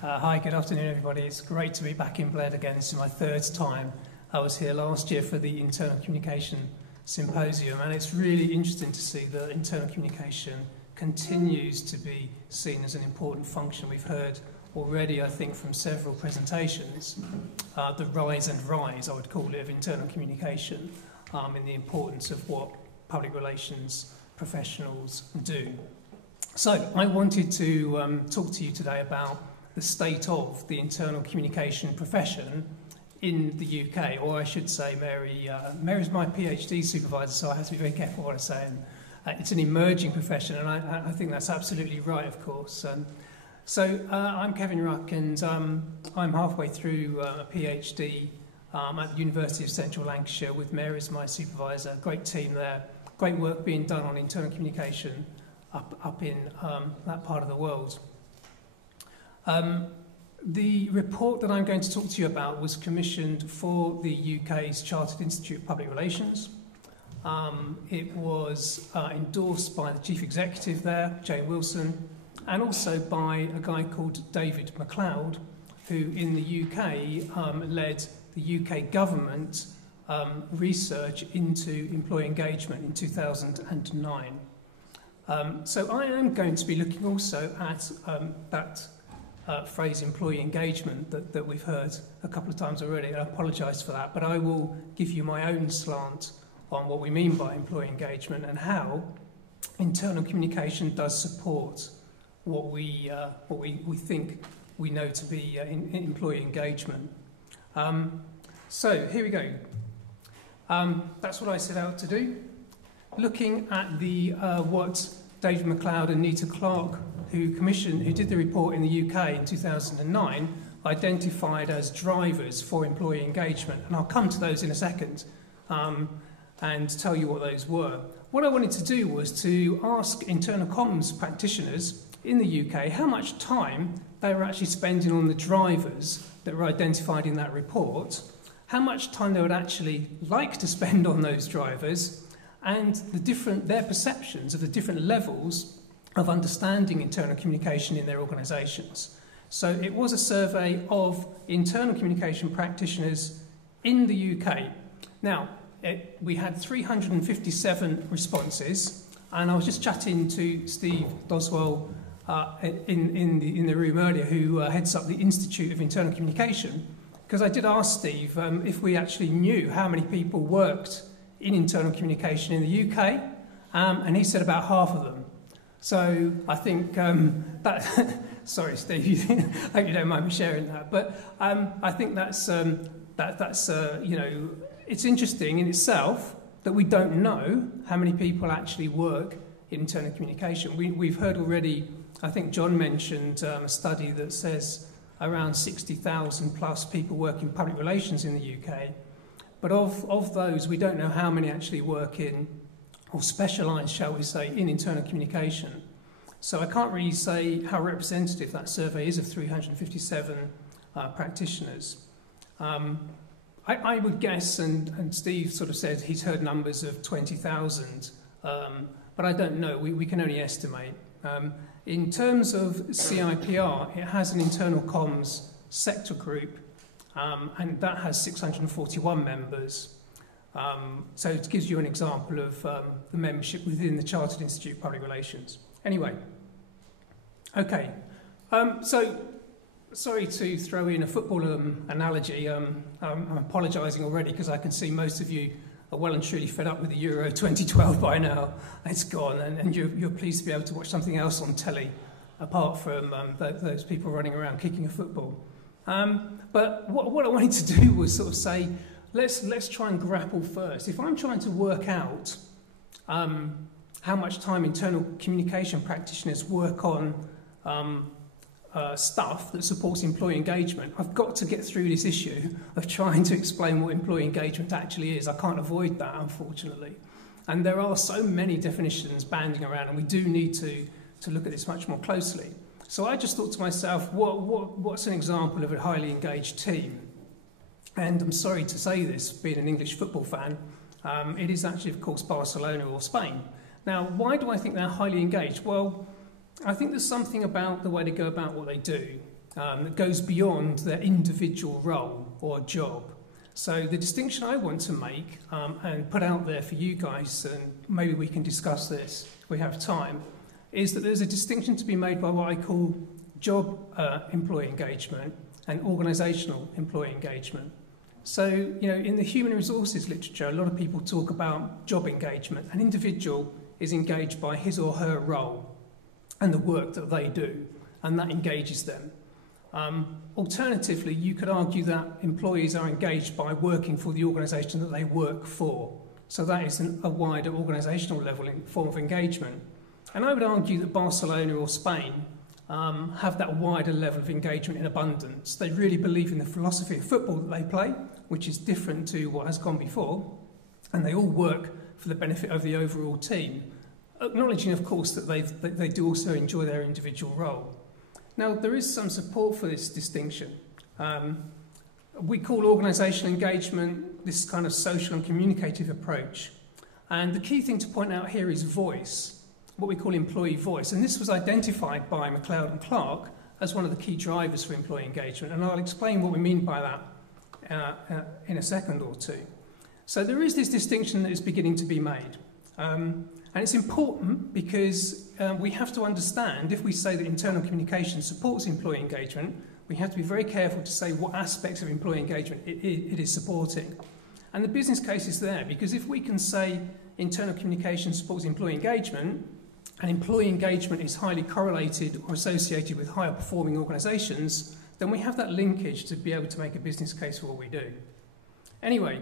Hi, good afternoon, everybody. It's great to be back in Bled again. This is my third time. I was here last year for the Internal Communication Symposium, and it's really interesting to see that internal communication continues to be seen as an important function. We've heard already, I think, from several presentations, the rise and rise, I would call it, of internal communication and the importance of what public relations professionals do. So I wanted to talk to you today about the state of the internal communication profession in the UK, or I should say Mary's my PhD supervisor, so I have to be very careful what I say. And, it's an emerging profession, and I think that's absolutely right, of course. So I'm Kevin Ruck, and I'm halfway through a PhD at the University of Central Lancashire with Mary as my supervisor. Great team there, great work being done on internal communication up in that part of the world. The report that I'm going to talk to you about was commissioned for the UK's Chartered Institute of Public Relations. It was endorsed by the Chief Executive there, Jane Wilson, and also by a guy called David MacLeod, who in the UK led the UK government research into employee engagement in 2009. So I am going to be looking also at that phrase employee engagement that we've heard a couple of times already, and I apologise for that, but I will give you my own slant on what we mean by employee engagement and how internal communication does support what we think we know to be employee engagement. So here we go. That's what I set out to do. Looking at the what David MacLeod and Nita Clark, who did the report in the UK in 2009, identified as drivers for employee engagement, and I'll come to those in a second and tell you what those were. What I wanted to do was to ask internal comms practitioners in the UK how much time they were actually spending on the drivers that were identified in that report, how much time they would actually like to spend on those drivers, and their perceptions of the different levels of understanding internal communication in their organisations. So it was a survey of internal communication practitioners in the UK. Now, we had 357 responses, and I was just chatting to Steve Doswell in the room earlier, who heads up the Institute of Internal Communication, because I did ask Steve if we actually knew how many people worked in internal communication in the UK, and he said about half of them. So I think that, sorry Steve, I hope you don't mind me sharing that, but I think that's it's interesting in itself that we don't know how many people actually work in internal communication. We've heard already, I think John mentioned a study that says around 60,000 plus people work in public relations in the UK, but of those we don't know how many actually work in, or specialise, shall we say, in internal communication. So I can't really say how representative that survey is of 357 practitioners. I would guess, and Steve sort of said he's heard numbers of 20,000, but I don't know, we can only estimate. In terms of CIPR, it has an internal comms sector group, and that has 641 members. So it gives you an example of the membership within the Chartered Institute of Public Relations. Anyway, okay. So sorry to throw in a football analogy. I'm apologising already because I can see most of you are well and truly fed up with the Euro 2012 by now. It's gone, and you're pleased to be able to watch something else on telly apart from those people running around kicking a football. But what I wanted to do was sort of say, let's try and grapple first. If I'm trying to work out how much time internal communication practitioners work on stuff that supports employee engagement, I've got to get through this issue of trying to explain what employee engagement actually is. I can't avoid that, unfortunately. And there are so many definitions banding around, and we do need to look at this much more closely. So I just thought to myself, what's an example of a highly engaged team? And I'm sorry to say this, being an English football fan, it is actually, of course, Barcelona or Spain. Now, why do I think they're highly engaged? Well, I think there's something about the way they go about what they do. that goes beyond their individual role or job. So the distinction I want to make and put out there for you guys, and maybe we can discuss this if we have time, is that there's a distinction to be made by what I call job employee engagement and organisational employee engagement. So, in the human resources literature, a lot of people talk about job engagement. An individual is engaged by his or her role and the work that they do, and that engages them. Alternatively, you could argue that employees are engaged by working for the organisation that they work for. So that is a wider organisational level form of engagement. And I would argue that Barcelona or Spain have that wider level of engagement in abundance. They really believe in the philosophy of football that they play, which is different to what has gone before, and they all work for the benefit of the overall team, acknowledging, of course, that they do also enjoy their individual role. Now, there is some support for this distinction. We call organisational engagement this kind of social and communicative approach. And the key thing to point out here is voice, what we call employee voice. And this was identified by McLeod and Clark as one of the key drivers for employee engagement. And I'll explain what we mean by that in a second or two. So there is this distinction that is beginning to be made. And it's important because we have to understand, if we say that internal communication supports employee engagement, we have to be very careful to say what aspects of employee engagement it is supporting. And the business case is there, because if we can say internal communication supports employee engagement, and employee engagement is highly correlated or associated with higher performing organisations, then we have that linkage to be able to make a business case for what we do. Anyway,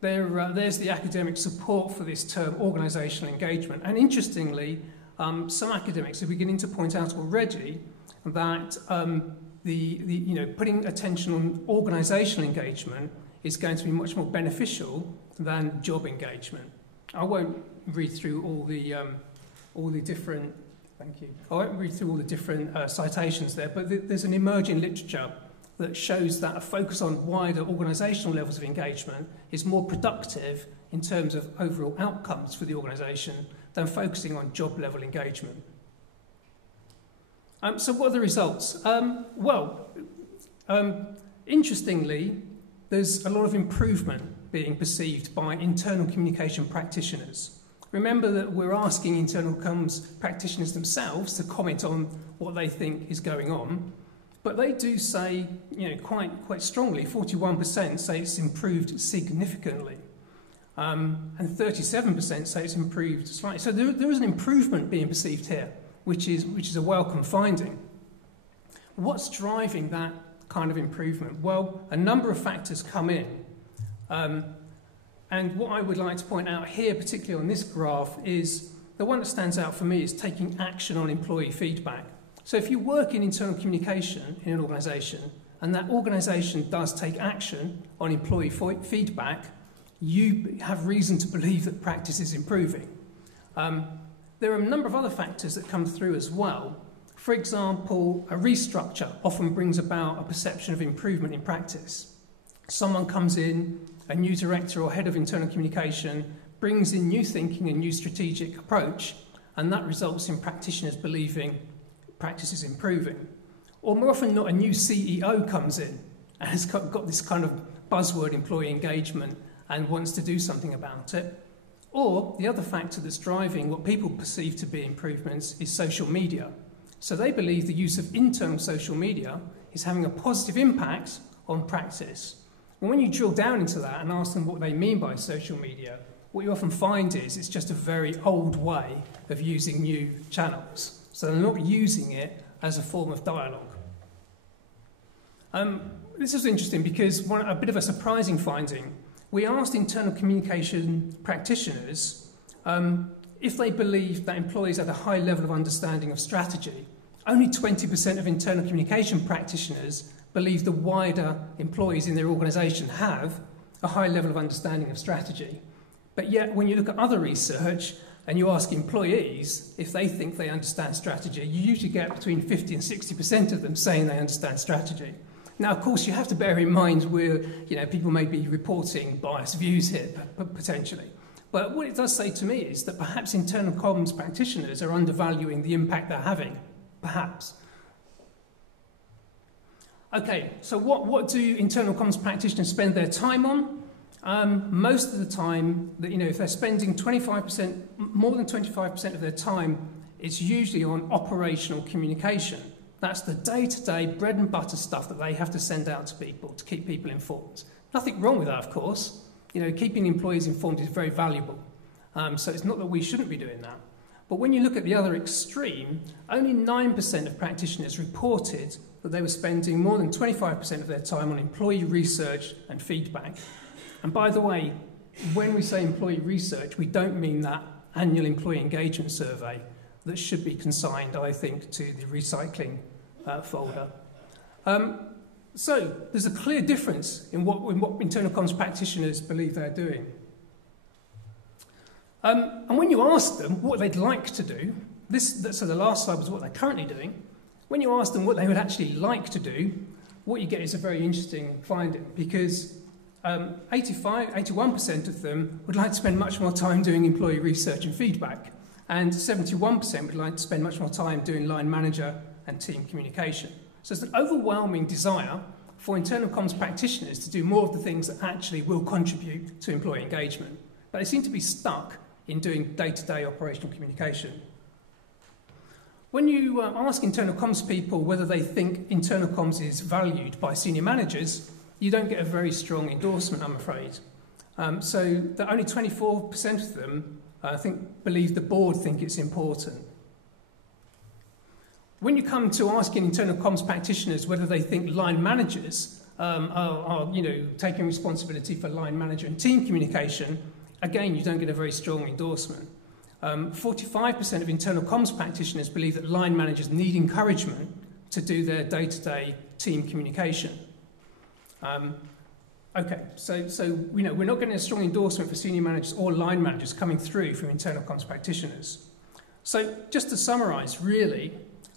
there's the academic support for this term, organisational engagement. And interestingly, some academics are beginning to point out already that putting attention on organisational engagement is going to be much more beneficial than job engagement. I won't read through all the different. Thank you. I won't read through all the different citations there, but there's an emerging literature that shows that a focus on wider organisational levels of engagement is more productive in terms of overall outcomes for the organisation than focusing on job level engagement. So what are the results? Interestingly, there's a lot of improvement being perceived by internal communication practitioners. Remember that we're asking internal comms practitioners themselves to comment on what they think is going on, but they do say, quite strongly, 41% say it's improved significantly, and 37% say it's improved slightly. So there is an improvement being perceived here, which is a welcome finding. What's driving that kind of improvement? Well, a number of factors come in. And what I would like to point out here, particularly on this graph, is the one that stands out for me is taking action on employee feedback. So if you work in internal communication in an organisation, and that organisation does take action on employee feedback, you have reason to believe that practice is improving. There are a number of other factors that come through as well. For example, a restructure often brings about a perception of improvement in practice. Someone comes in, a new director or head of internal communication, brings in new thinking and new strategic approach, and that results in practitioners believing practice is improving. Or more often not, a new CEO comes in and has got this kind of buzzword employee engagement and wants to do something about it. Or the other factor that's driving what people perceive to be improvements is social media. So they believe the use of internal social media is having a positive impact on practice. And when you drill down into that and ask them what they mean by social media, what you often find is it's just a very old way of using new channels. So they're not using it as a form of dialogue. This is interesting because a bit of a surprising finding. We asked internal communication practitioners if they believed that employees had a high level of understanding of strategy. Only 20% of internal communication practitioners believe the wider employees in their organisation have a high level of understanding of strategy. But yet, when you look at other research and you ask employees if they think they understand strategy, you usually get between 50 and 60% of them saying they understand strategy. Now, of course, you have to bear in mind people may be reporting biased views here, potentially. But what it does say to me is that perhaps internal comms practitioners are undervaluing the impact they're having, perhaps. Okay, so what do internal comms practitioners spend their time on? Most of the time, if they're spending 25%, more than 25% of their time, it's usually on operational communication. That's the day-to-day bread and butter stuff that they have to send out to people to keep people informed. Nothing wrong with that, of course. Keeping employees informed is very valuable. So it's not that we shouldn't be doing that. But when you look at the other extreme, only 9% of practitioners reported that they were spending more than 25% of their time on employee research and feedback. And by the way, when we say employee research, we don't mean that annual employee engagement survey that should be consigned, I think, to the recycling folder. So there's a clear difference in what internal comms practitioners believe they're doing. And when you ask them what they'd like to do, so the last slide was what they're currently doing. When you ask them what they would actually like to do, what you get is a very interesting finding, because 81% of them would like to spend much more time doing employee research and feedback, and 71% would like to spend much more time doing line manager and team communication. So there's an overwhelming desire for internal comms practitioners to do more of the things that actually will contribute to employee engagement. But they seem to be stuck in doing day-to-day operational communication. When you ask internal comms people whether they think internal comms is valued by senior managers, you don't get a very strong endorsement, I'm afraid. So that only 24% of them, believe the board think it's important. When you come to asking internal comms practitioners whether they think line managers are taking responsibility for line manager and team communication, again, you don't get a very strong endorsement. 45% of internal comms practitioners believe that line managers need encouragement to do their day-to-day team communication. So we're not getting a strong endorsement for senior managers or line managers coming through from internal comms practitioners. So just to summarise, really,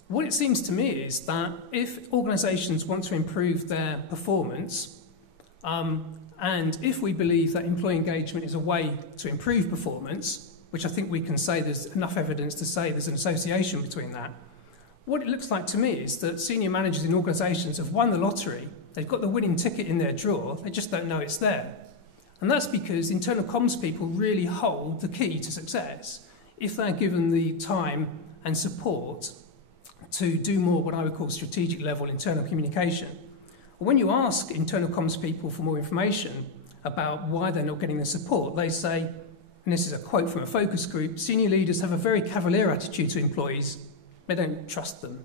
what it seems to me is that if organisations want to improve their performance, and if we believe that employee engagement is a way to improve performance, which I think we can say there's enough evidence to say there's an association between that, what it looks like to me is that senior managers in organisations have won the lottery, they've got the winning ticket in their drawer, they just don't know it's there. And that's because internal comms people really hold the key to success if they're given the time and support to do more what I would call strategic level internal communication. When you ask internal comms people for more information about why they're not getting the support, they say, and this is a quote from a focus group, senior leaders have a very cavalier attitude to employees. They don't trust them.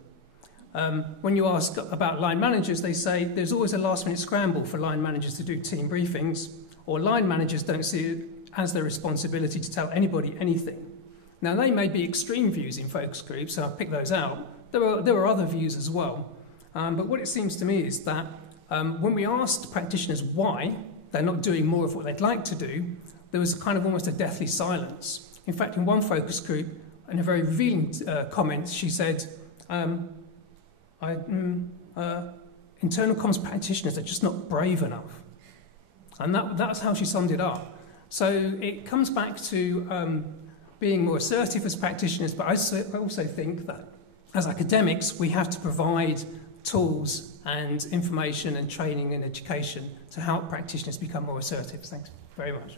When you ask about line managers, they say there's always a last-minute scramble for line managers to do team briefings, or line managers don't see it as their responsibility to tell anybody anything. Now, they may be extreme views in focus groups, so I'll pick those out. There are other views as well. But what it seems to me is that when we asked practitioners why they're not doing more of what they'd like to do, there was kind of almost a deathly silence. In fact, in one focus group, in a very revealing comment, she said, internal comms practitioners are just not brave enough. And that's how she summed it up. So it comes back to being more assertive as practitioners, but I also think that as academics, we have to provide tools and information and training and education to help practitioners become more assertive. Thanks very much.